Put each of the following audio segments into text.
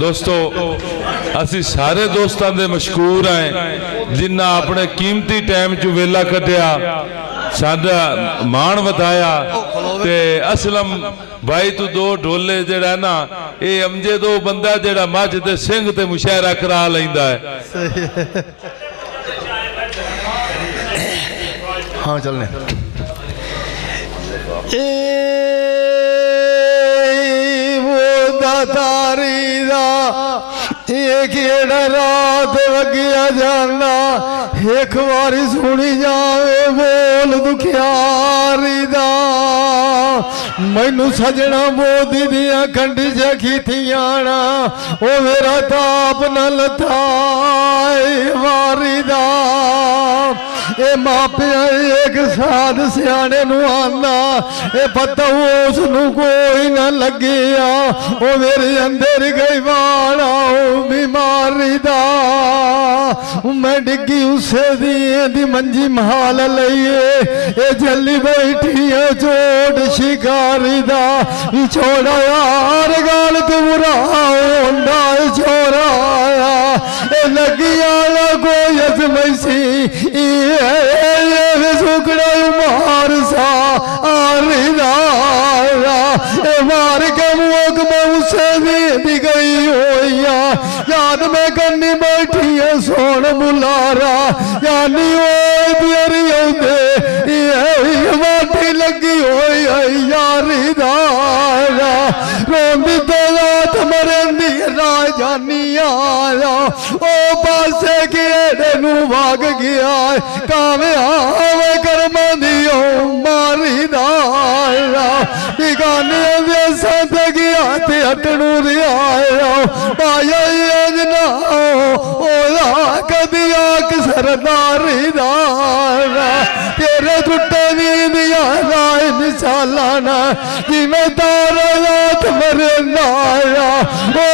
दोस्तों असी सारे दोस्तों के मशकूर हैं जिन्ना अपने कीमती टाइम चो वेला कटिया साडा मान वधाया ते असलम भाई तू दो ढोले जड़ा ना ये अमजे दो बंदा जड़ा मझ ते सिंह ते मुशायरा करा लैंदा है। हाँ चलने तारी दा एक रात लगिया जाना एक बारी सुनी जावे बोल दुखियारी दा मैनू सजना मोदी दिया कंडी जखीथियां ओ मेरा ताप न लथाए वारी दा ए मापिया एक साध सियाने नू आना ए पता उस नू कोई ना लगिया ओ मेरे अंदर गई वाला बीमारी दा मैं डिगी उसे दी मंजी महाल लईए ए जल्ली बैठी है चोट शिकारी दा छोड़ा यार गाल तू बुरा होंदा छोरा ए लगिया लगो यस मैसी सुकड़ा मार सा मार के मुख में उसे भी गई होइया याद में करनी बैठी है सोन बुलारा यानी माटी लगी हुई है यारी दारा रोंदी तो रात मरेंदी राजानी आया ओ पासे के नू भाग गया कावे आवे कर्मा दियो मारी दारा गाने दे संत गया ते हटनू रिया पाया अजना ओला कदिया सरदारी दारा तेरे टुटे नींदिया राय निशालाना जिमें तारा रात मरे नाया ओ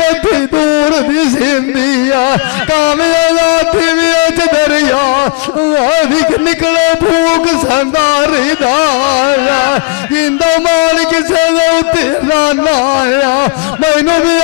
कथी दूर दी सिंधिया कामया थी दरिया निकले भूख संदारी दारा जिंदा माल किसे तेरा नाया मैनू भी